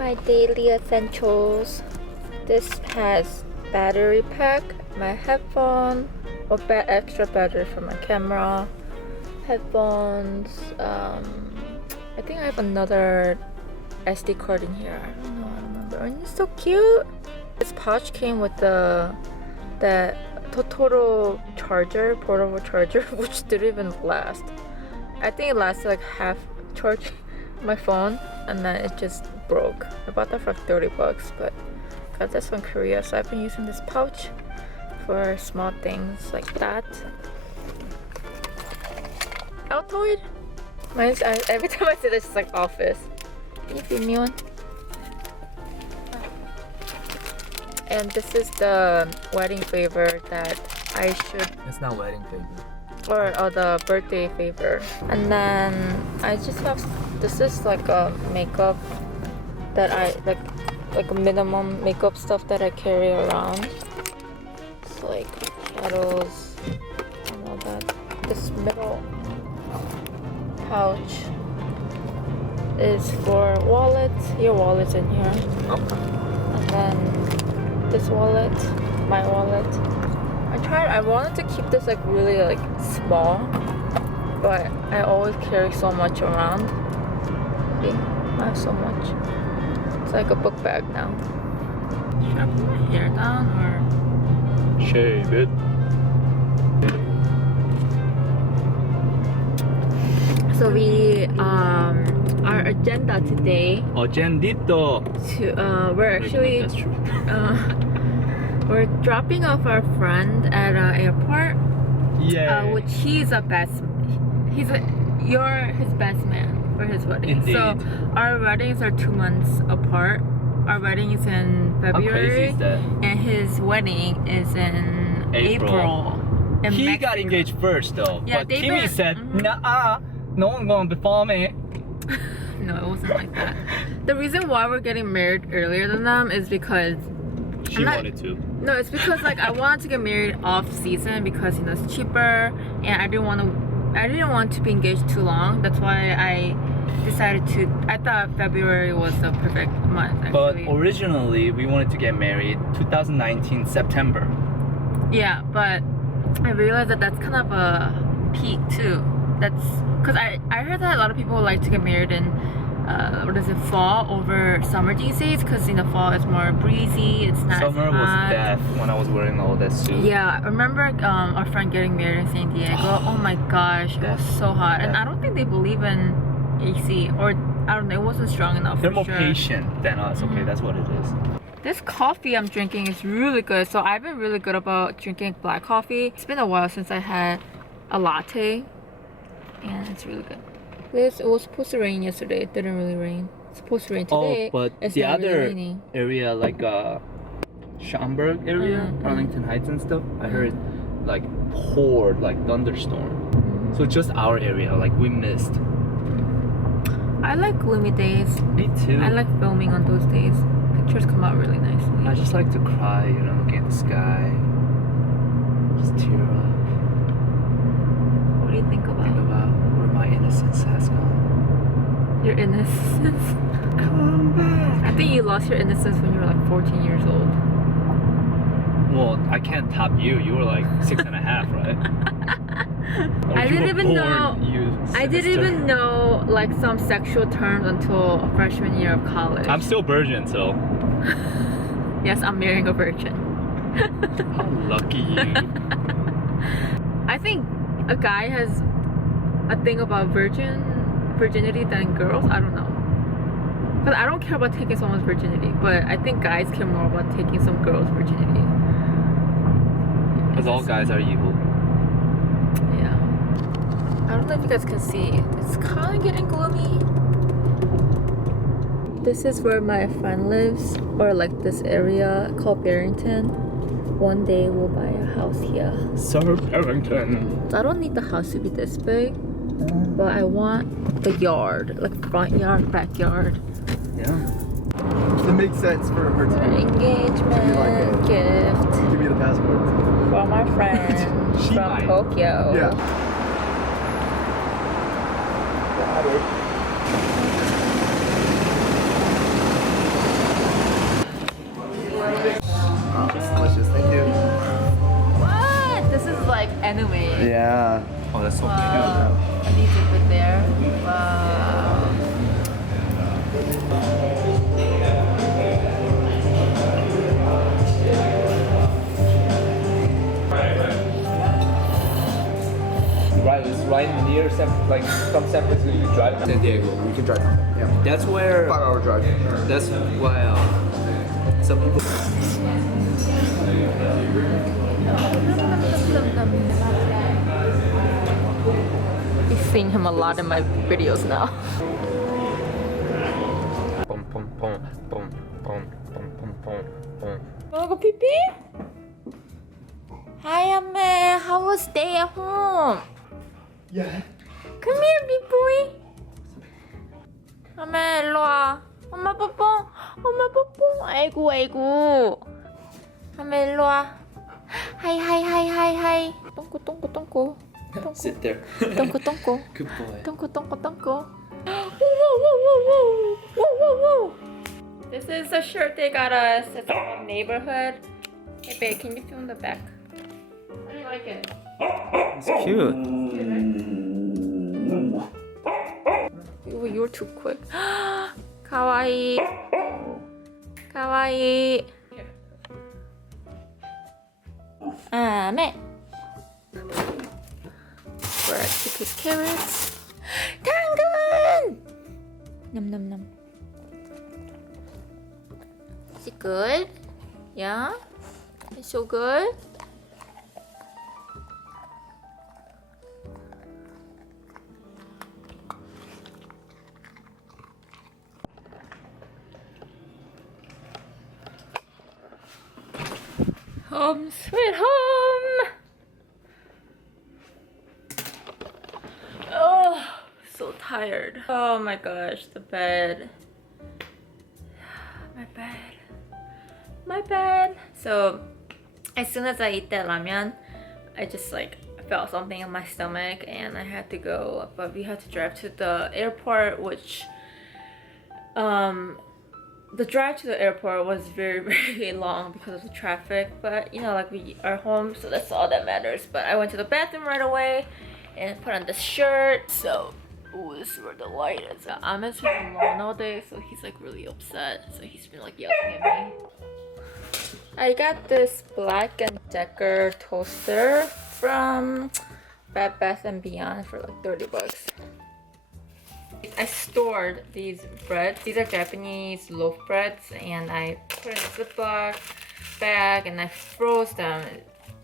My daily essentials. This has battery pack, my headphone, or extra battery for my camera, headphones. I think I have another SD card in here. I don't know. I don't remember. And it's so cute. This pouch came with the Totoro charger, portable charger, which didn't even last. I think it lasted like half charge my phone, and then it just broke. I bought that for 30 bucks, but got this from Korea, so I've been using this pouch for small things like that. Altoid. Mine's every time I see this, it's like office. Can you feed me one? And this is the wedding favor that I should. It's not wedding favor. Or the birthday favor. And then I just have. This is like a makeup that I like a minimum makeup stuff that I carry around. It's like shadows and all that. This middle pouch is for wallets. Your wallet's in here. Okay. And then this wallet, my wallet. I wanted to keep this like really like small, but I always carry so much around. See, I have so much. It's like a book bag now. Should I put my hair down or shave it? So we our agenda today. Agendito. We're actually That's true. We're dropping off our friend at an airport. Yeah. Which he's his best man for his wedding. Indeed. So our weddings are 2 months apart. Our wedding is in February. How crazy is that? And his wedding is in April. in He Mexico. got engaged first though. Yeah, but they've KEEMI been- said, mhm. nah, no one going before me. No, it wasn't like that. The reason why we're getting married earlier than them is because She wanted to. No, it's because like I wanted to get married off season because you know it's cheaper, and I didn't want to be engaged too long. That's why I decided to. I thought February was the perfect month. Actually. But originally we wanted to get married 2019 September. Yeah, but I realized that that's kind of a peak too. That's because I heard that a lot of people like to get married in fall over summer these days, because in the fall it's more breezy, it's not Summer as was hot. death when I was wearing all that suit. Yeah, I remember our friend getting married in San Diego. Oh my gosh, it was so hot. And I don't think they believe in AC, or I don't know, it wasn't strong enough. They're for more sure. patient than us. Okay, that's what it is. This coffee I'm drinking is really good. So I've been really good about drinking black coffee. It's been a while since I had a latte, and it's really good. It was supposed to rain yesterday. It didn't really rain. It's supposed to rain today. Oh, but it's the not really other raining. area, like Schaumburg area, Arlington Heights and stuff, I heard like poured like thunderstorm. So just our area, like we missed. I like gloomy days. Me too. I like filming on those days. Pictures come out really nicely. I just like to cry, you know, looking at the sky, just tear up. What do you think about? Think about where my innocence has gone. Your innocence? Come back. I think you lost your innocence when you were like 14 years old. Well, I can't top you. You were like 6.5, right? Or I you didn't were even born, know. you I didn't sinister. even know like some sexual terms until freshman year of college. I'm still virgin, so Yes, I'm marrying a virgin. how lucky you. I think a guy has a thing about virginity than girls. I don't know. But I don't care about taking someone's virginity, but I think guys care more about taking some girl's virginity. Because all guys are evil. Yeah. I don't know if you guys can see. It's kind of getting gloomy. This is where my friend lives, or like this area called Barrington. One day we'll buy a house here. Sir Barrington. I don't need the house to be this big, but I want the yard, like front yard, backyard. Yeah. It makes sense for her to Engagement like it. gift give me the passport. from our friend She from might. Tokyo. Yeah. Got it. right near like from San Francisco, you drive to San Diego. We can drive. Yeah. That's where. 5-hour drive. That's why some people. You've seen him a lot in my videos now. Boom, boom, boom, boom, boom, boom, boom, boom, boom. Wanna go pee pee? Hi, Ame. How was day at home? Yeah. Come here, big boy. Ame, 일로 와. 엄마 뽀뽀. 엄마 뽀뽀. 아이고, 아이고. ame, 일로 와. 하이, 하이, 하이, 하이, 하이. 똥꼬, 똥꼬, 똥꼬. 똥꼬. Sit there. 똥꼬, 똥꼬. Good boy. 똥꼬, 똥꼬, 똥꼬. Woo. This is the shirt they got us. It's called Neighborhood. Hey, babe, can you film the back? How do you like it? It's cute. You're too quick. Kawaii. Kawaii. Ame. Where to pick carrots. 당근! Nom nom nom. Is it good? Yeah? It's so good? Home sweet home! Oh, so tired. Oh my gosh, the bed. My bed. So, as soon as I eat that ramen, I just like felt something in my stomach and I had to go. But we had to drive to the airport, which the drive to the airport was very, very long because of the traffic. But you know, like we are home, so that's all that matters. But I went to the bathroom right away and put on this shirt. So, ooh, this is where the light is. Ahmed's been alone all day, so he's like really upset. So he's been like yelling at me. I got this Black & Decker toaster from Bed Bath & Beyond for like 30 bucks. I stored these breads. These are Japanese loaf breads, and I put in a Ziploc bag and I froze them.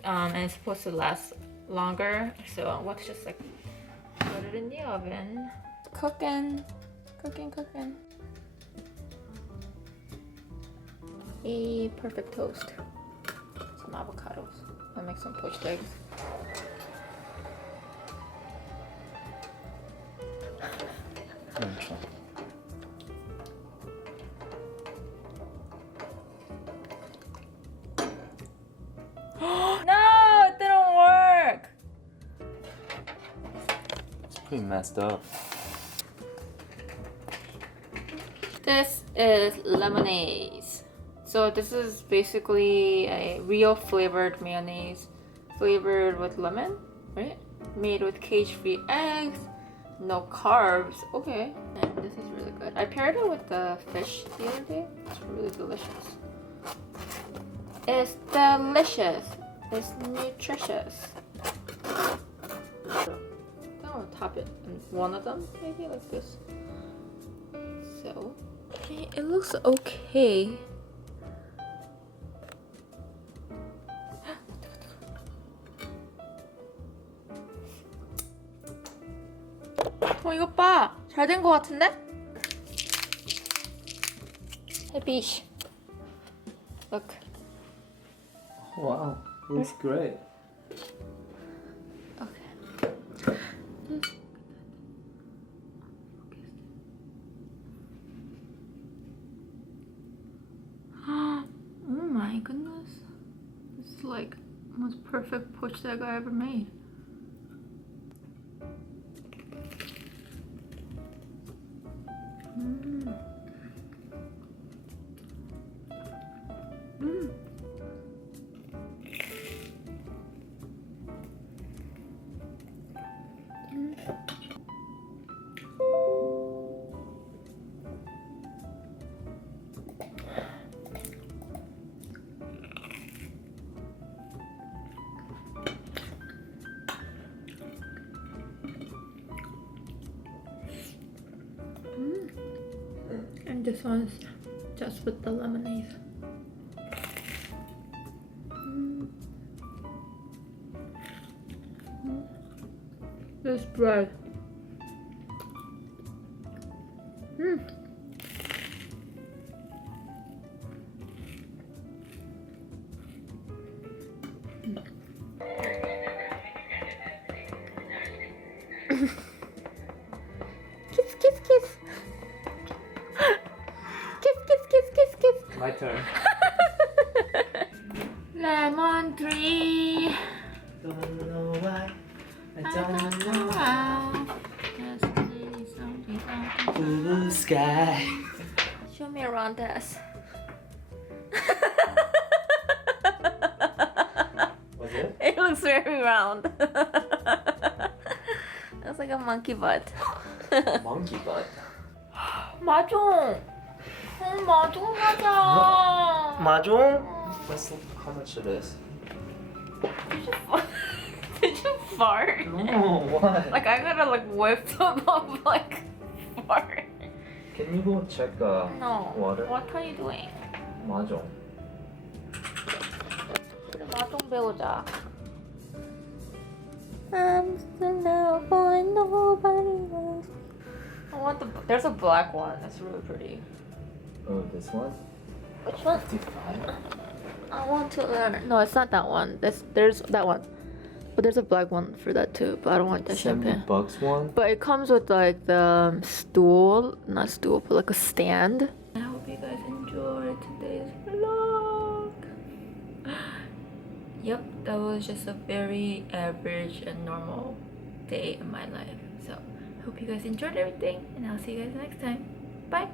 And it's supposed to last longer, so let's just like put it in the oven. Cooking. A perfect toast. Some avocados. I'll make some poached eggs. No, it didn't work. It's pretty messed up. This is lemonade. So this is basically a real flavored mayonnaise, flavored with lemon, right? Made with cage-free eggs, no carbs. Okay, and this is really good. I paired it with the fish the other day. It's really delicious. It's delicious. It's nutritious. I think I'll top it in one of them, maybe like this. So, okay, it looks okay. 이것 봐! 잘 된 거 같은데? Hey, Bish. Look. Wow, looks great. Okay. Oh my goodness. This is like the most perfect poached egg I ever made. This one's just with the lemonade. This bread. Kiss, kiss, kiss. Kiss, kiss, kiss, kiss, kiss. My turn. Lemon tree. Don't know why. I don't know how. Just need something. Blue sky. Show me around this. What's it? It looks very round. Looks like a monkey butt. Monkey butt. 맞아. 맞아, 맞아. Mahjong? What's how much it is? Did you fart? No, what? Like I gotta like whip them up like fart. Can you go check No. water? What are you doing? Mahjong. 마종 배우자. I'm still now falling nobody else. I want the. There's a black one. That's really pretty. Oh, this one? Which one? 55. I want to learn. No, it's not that one. There's that one. But there's a black one for that too. But I don't want that champagne. $70 one? But it comes with like the stool, not stool, but like a stand. I hope you guys enjoyed today's vlog. Yep, that was just a very average and normal day in my life. So I hope you guys enjoyed everything, and I'll see you guys next time. Bye.